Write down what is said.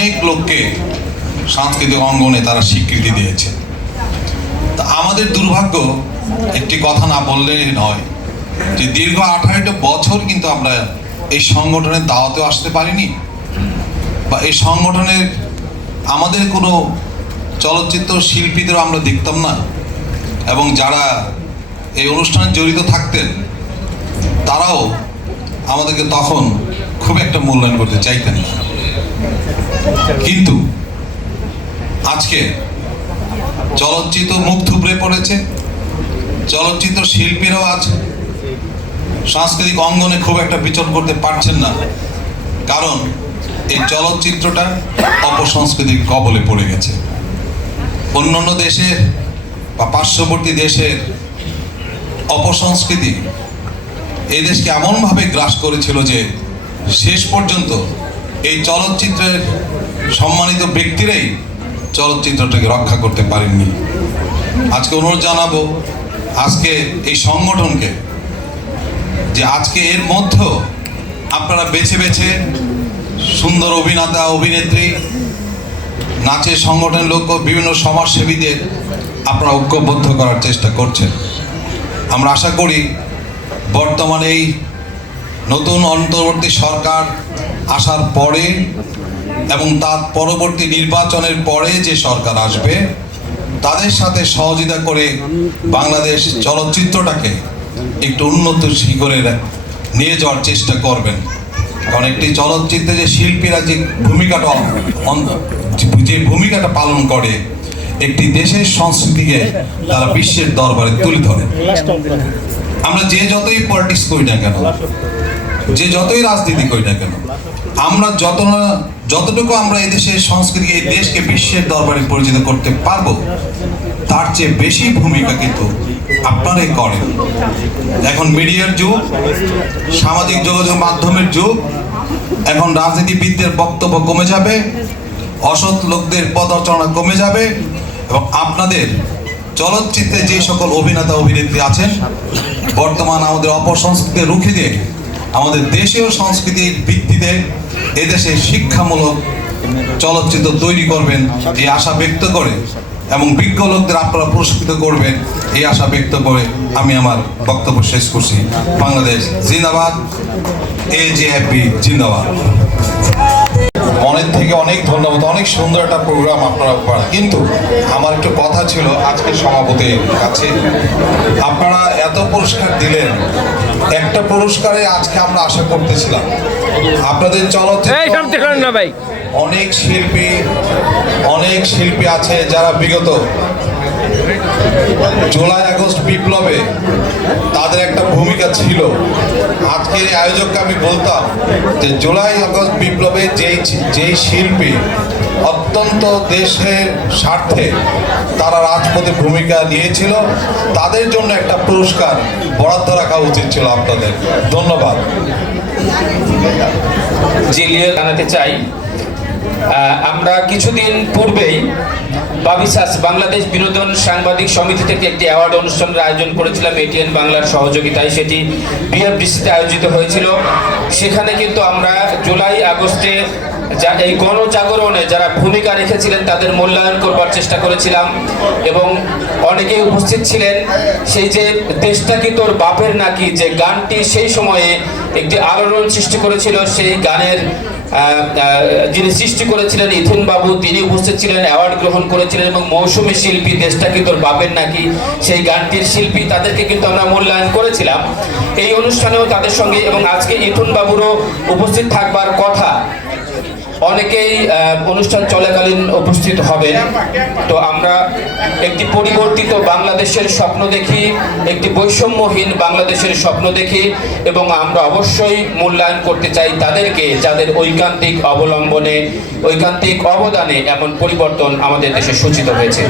অনেক লোককে সাংস্কৃতিক অঙ্গনে তারা স্বীকৃতি দিয়েছে। তা আমাদের দুর্ভাগ্য, একটি কথা না বললেই নয় যে দীর্ঘ আঠারোটা বছর কিন্তু আমরা এই সংগঠনের দাওয়াতেও আসতে পারিনি বা এই সংগঠনের আমাদের কোনো চলচ্চিত্র শিল্পীদের আমরা দেখতাম না এবং যারা এই অনুষ্ঠানে জড়িত থাকতেন, তারাও আমাদেরকে তখন খুব একটা মূল্যায়ন করতে চাইতেন না। কিন্তু আজকে চলচ্চিত্র মুখ থুবড়ে পড়েছে। চলচ্চিত্র শিল্পীরাও আছে সাংস্কৃতিক অঙ্গনে খুব একটা বিচরণ করতে পারছেন না। কারণ এই চলচ্চিত্রটা অপসংস্কৃতির কবলে পড়ে গেছে। অন্যান্য দেশের বা পার্শ্ববর্তী দেশের অপসংস্কৃতি এই দেশকে এমনভাবে গ্রাস করেছিল যে শেষ পর্যন্ত এই চলচ্চিত্রের সম্মানিত ব্যক্তিরাই চলচ্চিত্রটাকে রক্ষা করতে পারেননি। আজকে অনুরোধ জানাব, আজকে এই সংগঠনকে যে আজকে এর মধ্যেও আপনারা বেছে বেছে সুন্দর অভিনেতা, অভিনেত্রী, নাচের সংগঠনের লোক, বিভিন্ন সমাজসেবীদের আপনারা ঐক্যবদ্ধ করার চেষ্টা করছেন। আমরা আশা করি বর্তমানে এই নতুন অন্তর্বর্তী সরকার আসার পরে এবং তার পরবর্তী নির্বাচনের পরে যে সরকার আসবে, তাদের সাথে সহযোগিতা করে বাংলাদেশ চলচ্চিত্রটাকে একটু উন্নত শিখরে নিয়ে যাওয়ার চেষ্টা করবেন। কারণ একটি চলচ্চিত্রে যে শিল্পীরা যে ভূমিকাটা যে ভূমিকাটা পালন করে, একটি দেশের সংস্কৃতিকে তারা বিশ্বের দরবারে তুলে ধরে। আমরা যে যতই পলিটিক্স করি না কেন যে যতই রাজনীতি করি না কেন, আমরা যত না, যতটুকু আমরা এই দেশের সংস্কৃতি এই দেশকে বিশ্বের দরবারে পরিচিত করতে পারব, তার চেয়ে বেশি ভূমিকা কিন্তু আপনারাই করেন। এখন মিডিয়ার যুগ, সামাজিক যোগাযোগ মাধ্যমের যুগ, এখন রাজনীতিবিদদের বক্তব্য কমে যাবে, অসৎ লোকদের পদার্চনা কমে যাবে, এবং আপনাদের চলচ্চিত্রে যে সকল অভিনেতা, অভিনেত্রী আছেন, বর্তমান আমাদের অপসংস্কৃতি রুখে দিয়ে আমাদের দেশীয় সংস্কৃতির ভিত্তিতে এদেশে শিক্ষামূলক চলচ্চিত্র তৈরি করবেন এই আশা ব্যক্ত করে এবং বিজ্ঞ লোকদের আপনারা পুরস্কৃত করবেন এই আশা ব্যক্ত করে আমি আমার বক্তব্য শেষ করছি। বাংলাদেশ জিন্দাবাদ এ জে জিন্দাবাদ। মনের থেকে অনেক ধন্যবাদ, অনেক সুন্দর একটা প্রোগ্রাম আপনারা করেন কিন্তু আমার একটু কথা ছিল আজকে সভাপতির কাছে। আপনারা এত পুরস্কার দিলেন একটা পুরস্কারে আজকে আমরা আশা করতেছিলাম। আপনাদের চলচ্চিত্র না ভাই। অনেক শিল্পী অনেক শিল্পী আছে যারা বিগত জুলাই আগস্ট বিপ্লবে তাদের একটা ভূমিকা ছিল। আজকের এই আয়োজককে আমি বলতাম যে জুলাই আগস্ট বিপ্লবে যেই যেই শিল্পী অত্যন্ত দেশের স্বার্থে তারা রাজপথে ভূমিকা নিয়েছিল, তাদের জন্য একটা পুরস্কার বরাদ্দ রাখা উচিত ছিল আপনাদের। ধন্যবাদ। জিলিয়ে জানাতে চাই। আমরা কিছুদিন পূর্বেই বাবিসাস বাংলাদেশ বিনোদন সাংবাদিক সমিতি থেকে একটি অ্যাওয়ার্ড অনুষ্ঠানের আয়োজন করেছিলাম এটিএন বাংলার সহযোগিতায়। সেটি বিএফডিসিতে আয়োজিত হয়েছিল। সেখানে কিন্তু আমরা জুলাই আগস্টে যা এই গণজাগরণে যারা ভূমিকা রেখেছিলেন, তাদের মূল্যায়ন করবার চেষ্টা করেছিলাম এবং অনেকেই উপস্থিত ছিলেন। সেই যে দেশটা কি তোর বাপের নাকি, যে গানটি সেই সময়ে একটি আলোড়ন সৃষ্টি করেছিল, সেই গানের যিনি সৃষ্টি করেছিলেন ইথুন বাবু, তিনি উপস্থিত ছিলেন, অ্যাওয়ার্ড গ্রহণ করেছিলেন এবং মৌসুমী শিল্পী, দেশটা কি তোর বাপের নাকি, সেই গানটির শিল্পী, তাদেরকে কিন্তু আমরা মূল্যায়ন করেছিলাম। এই অনুষ্ঠানেও তাদের সঙ্গে এবং আজকে ইথুন বাবুরও উপস্থিত থাকবার কথা। অনেকেই অনুষ্ঠান চলাকালীন উপস্থিত হবেন। তো আমরা একটি পরিবর্তিত বাংলাদেশের স্বপ্ন দেখি, একটি বৈষম্যহীন বাংলাদেশের স্বপ্ন দেখি, এবং আমরা অবশ্যই মূল্যায়ন করতে চাই তাদেরকে, যাদের ঐকান্তিক অবলম্বনে, ঐকান্তিক অবদানে এমন পরিবর্তন আমাদের দেশে সূচিত হয়েছে।